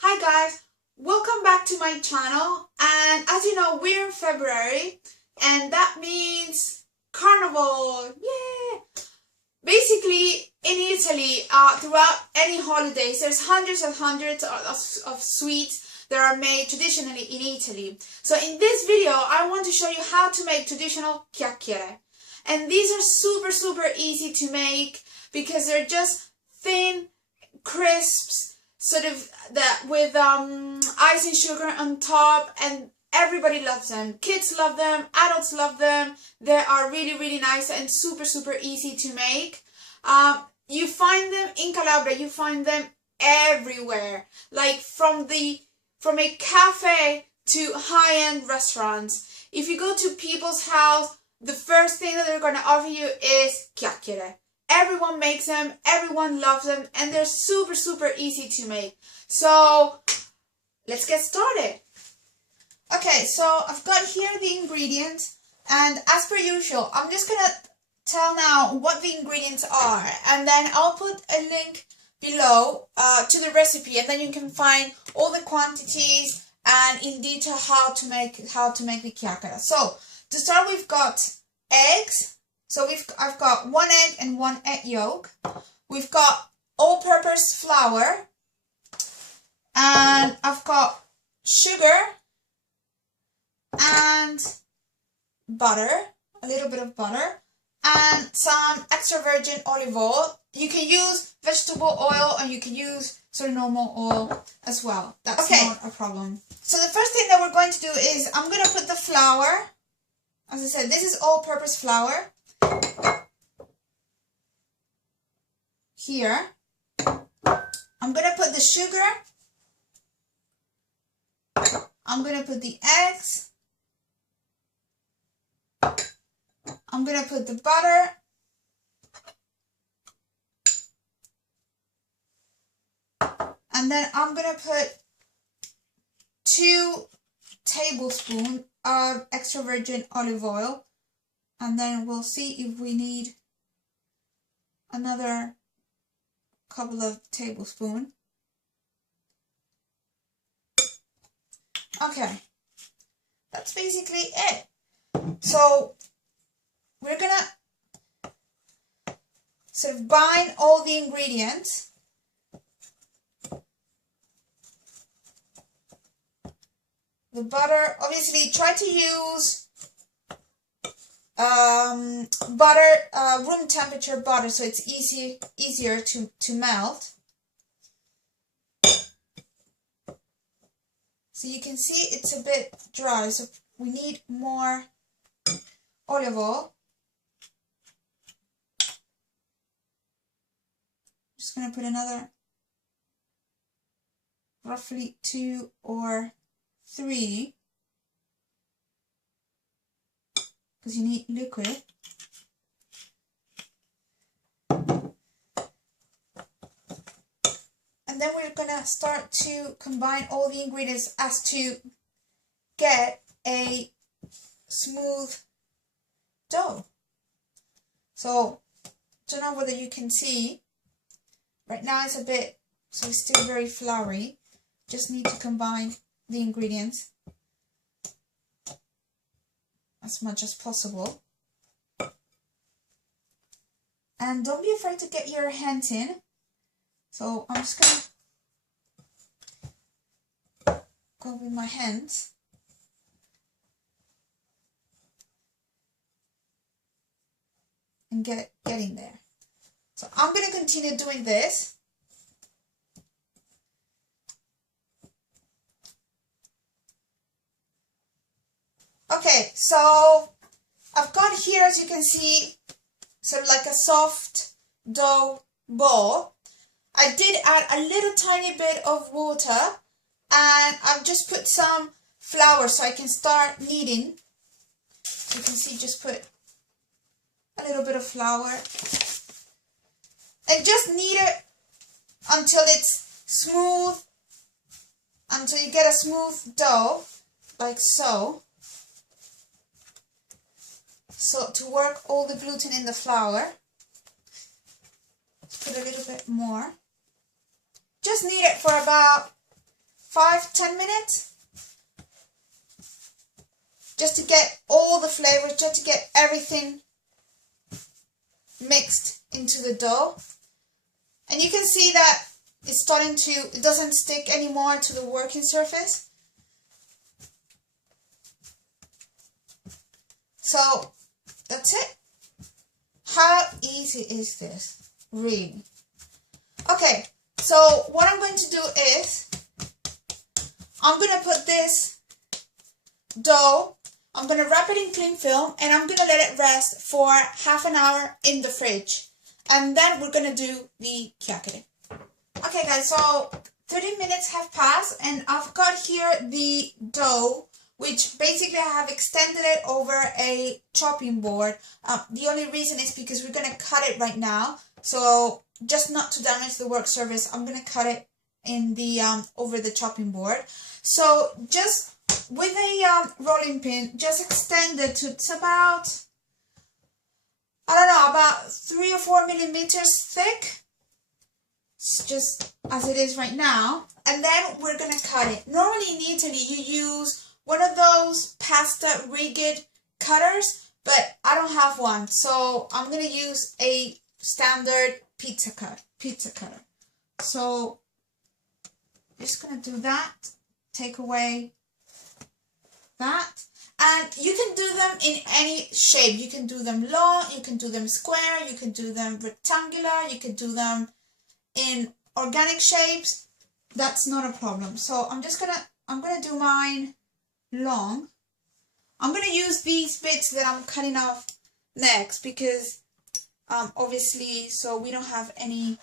Hi guys, welcome back to my channel, and as you know we're in February and that means carnival. Yeah! Basically in Italy, throughout any holidays there's hundreds of sweets that are made traditionally in Italy. So in this video I want to show you how to make traditional chiacchiere, and these are super easy to make because they're just thin crisps, sort of that with icing sugar on top, and everybody loves them. Kids love them, adults love them. They are really nice and super easy to make. You find them in Calabria, you find them everywhere, like from a cafe to high-end restaurants. If you go to people's house, the first thing that they're going to offer you is chiacchiere. Everyone makes them, everyone loves them, and they're super easy to make. So let's get started. Okay, so I've got here the ingredients, and as per usual, I'm just gonna tell now what the ingredients are, and then I'll put a link below to the recipe, and then you can find all the quantities and in detail how to make the chiacchiere. So to start, we've got eggs. So I've got 1 egg and 1 egg yolk. We've got all-purpose flour, and I've got sugar and butter, a little bit of butter, and some extra virgin olive oil. You can use vegetable oil or you can use sort of normal oil as well. That's not a problem. So the first thing that we're going to do is I'm going to put the flour. As I said, this is all-purpose flour. Here, I'm going to put the sugar, I'm going to put the eggs, I'm going to put the butter, and then I'm going to put 2 tablespoons of extra virgin olive oil, and then we'll see if we need another couple of tablespoons. Okay, that's basically it. So we're gonna sort of bind all the ingredients. The butter, obviously try to use butter, room temperature butter, so it's easier to melt. So you can see it's a bit dry, so we need more olive oil. Just going to put another roughly 2 or 3. Because you need liquid. And then we're going to start to combine all the ingredients as to get a smooth dough. So, don't know whether you can see, right now it's a bit, so it's still very floury. Just need to combine the ingredients as much as possible, and don't be afraid to get your hands in. So I'm just gonna go with my hands and get in there. So I'm gonna continue doing this. Okay, so I've got here, as you can see, sort of like a soft dough ball. I did add a little tiny bit of water, and I've just put some flour so I can start kneading. So you can see, just put a little bit of flour and just knead it until it's smooth, until you get a smooth dough, like so. So to work all the gluten in the flour, put a little bit more. Just knead it for about 5-10 minutes, just to get all the flavors, just to get everything mixed into the dough. And you can see that it's starting to, it doesn't stick anymore to the working surface. So that's it. How easy is this? Really? Okay, so what I'm going to do is, I'm going to put this dough, I'm going to wrap it in cling film, and I'm going to let it rest for half an hour in the fridge. And then we're going to do the chiacchiere. Okay guys, so 30 minutes have passed, and I've got here the dough, which basically I have extended it over a chopping board. The only reason is because we're going to cut it right now. So just not to damage the work surface, I'm going to cut it in the over the chopping board. So just with a rolling pin, just extend it to, it's about, I don't know, about 3 or 4 millimeters thick. It's just as it is right now. And then we're going to cut it. Normally in Italy you use one of those pasta rigid cutters, but I don't have one. So I'm going to use a standard pizza cutter. So just going to do that. Take away that. And you can do them in any shape. You can do them long, you can do them square, you can do them rectangular, you can do them in organic shapes. That's not a problem. So I'm gonna do mine long. I'm gonna use these bits that I'm cutting off next because obviously, so we don't have anything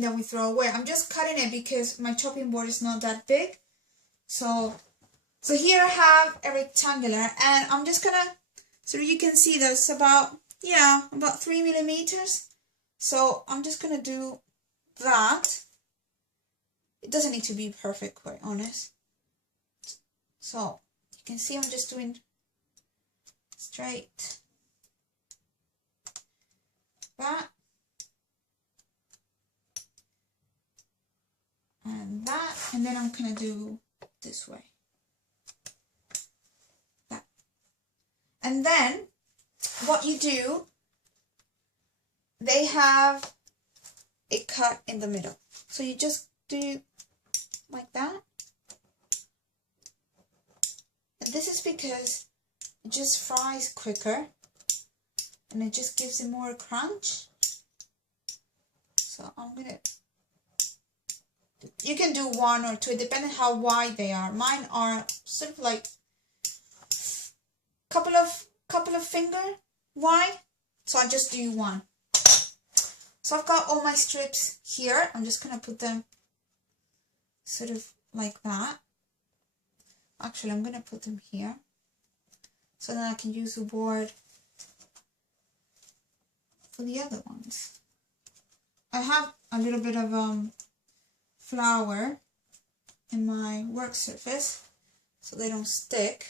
that we throw away. I'm just cutting it because my chopping board is not that big. So here I have a rectangular, and I'm just gonna, so you can see that's about, yeah, about 3 millimeters. So I'm just gonna do that. It doesn't need to be perfect, quite honest. So you can see I'm just doing straight that and that, and then I'm gonna do this way. That. And then what you do, they have a cut in the middle. So you just do like that. And this is because it just fries quicker and it just gives it more crunch. So I'm gonna, you can do 1 or 2 depending how wide they are. Mine are sort of like couple of finger wide, so I just do 1. So I've got all my strips here. I'm just gonna put them sort of like that. Actually, I'm gonna put them here so then I can use the board for the other ones. I have a little bit of flour in my work surface so they don't stick.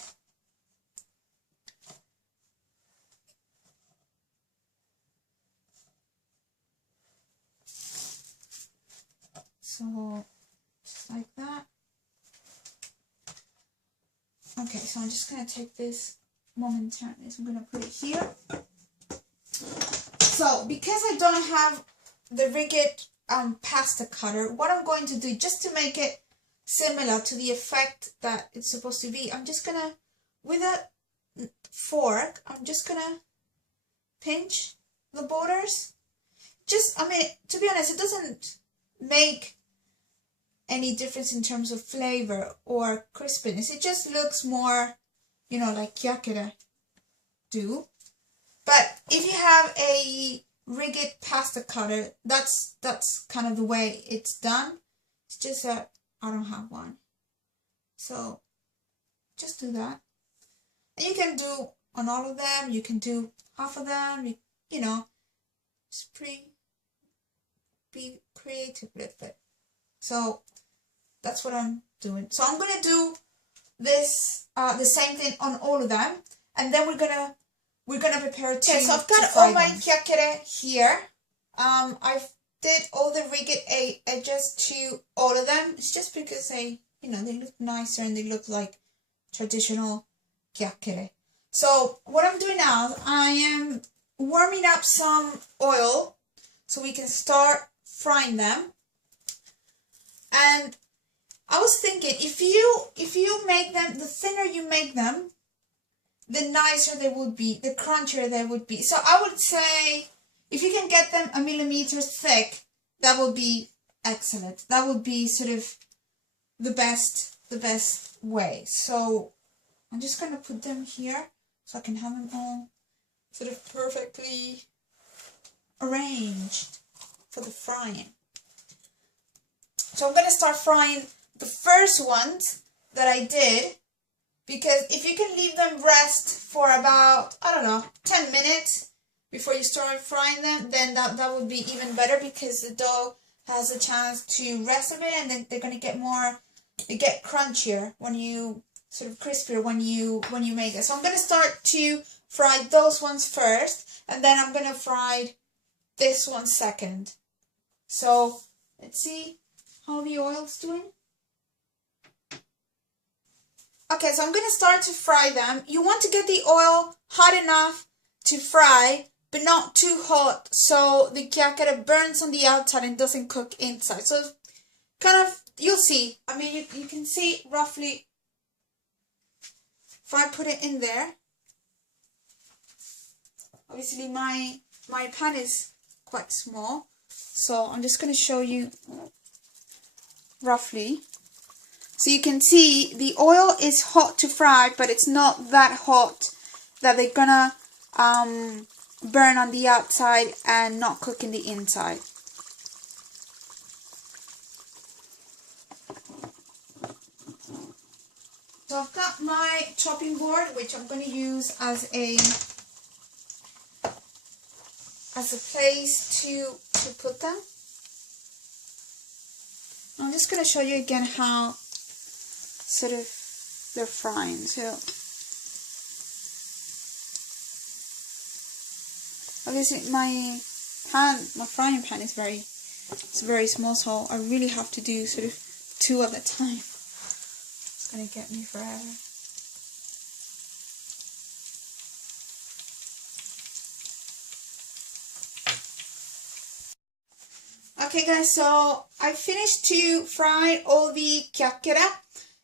So just like that. Okay, so I'm just going to take this momentarily. So I'm going to put it here. So because I don't have the rigid pasta cutter, what I'm going to do, just to make it similar to the effect that it's supposed to be, I'm just going to, with a fork, I'm just going to pinch the borders. Just, I mean, to be honest, it doesn't make any difference in terms of flavor or crispiness. It just looks more, you know, like Chacchiere do. But if you have a rigid pasta cutter, that's kind of the way it's done. It's just that I don't have one. So just do that. And you can do on all of them, you can do half of them, you know, just be creative with it. So that's what I'm doing. So I'm gonna do this the same thing on all of them, and then we're gonna prepare to. Okay, so I've got all my chiacchiere here. I've did all the rigged edges to all of them. It's just because they look nicer and they look like traditional chiacchiere. So what I'm doing now, I am warming up some oil so we can start frying them. And I was thinking, if you make them, the thinner you make them, the nicer they would be, the crunchier they would be. So I would say, if you can get them 1 millimeter thick, that would be excellent. That would be sort of the best way. So I'm just going to put them here so I can have them all sort of perfectly arranged for the frying. So I'm going to start frying the first ones that I did, because if you can leave them rest for about, I don't know, 10 minutes before you start frying them, then that would be even better, because the dough has a chance to rest a bit, and then they're going to get crunchier when you, sort of crispier when you make it. So I'm going to start to fry those ones first, and then I'm going to fry this one second. So let's see how the oil's doing. Okay, so I'm going to start to fry them. You want to get the oil hot enough to fry, but not too hot, so the chiacchiere burns on the outside and doesn't cook inside. So kind of, you'll see. I mean, you can see roughly if I put it in there. Obviously, my pan is quite small, so I'm just going to show you roughly. So you can see the oil is hot to fry, but it's not that hot that they're gonna burn on the outside and not cook in the inside. So I've got my chopping board, which I'm going to use as a place to put them. I'm just going to show you again how sort of they're frying. So obviously my frying pan is very small, so I really have to do sort of 2 at a time. It's gonna get me forever. Okay guys, so I finished to fry all the chiacchiere,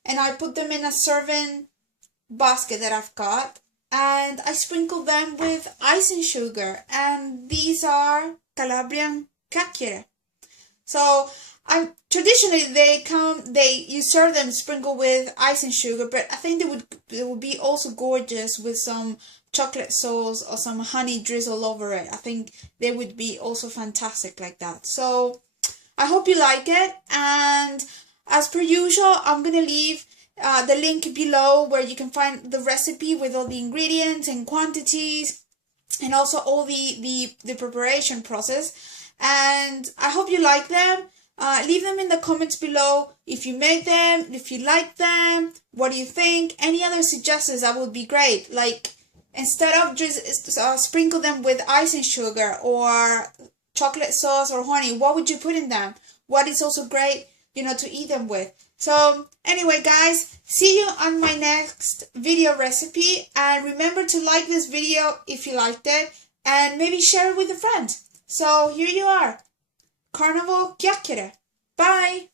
and I put them in a serving basket that I've got, and I sprinkled them with icing sugar, and these are Calabrian Chacchiere. So traditionally you serve them sprinkled with icing sugar, but I think they would be also gorgeous with some chocolate sauce or some honey drizzle over it. I think they would be also fantastic like that. So I hope you like it, and as per usual, I'm gonna leave the link below where you can find the recipe with all the ingredients and quantities, and also all the preparation process. And I hope you like them. Leave them in the comments below if you made them, if you like them, what do you think? Any other suggestions, that would be great. Like, instead of just sprinkle them with icing sugar or chocolate sauce or honey, what would you put in them? What is also great, to eat them with. So anyway guys, see you on my next video recipe, and remember to like this video if you liked it, and maybe share it with a friend. So here you are, Carnival Chiacchiere. Bye!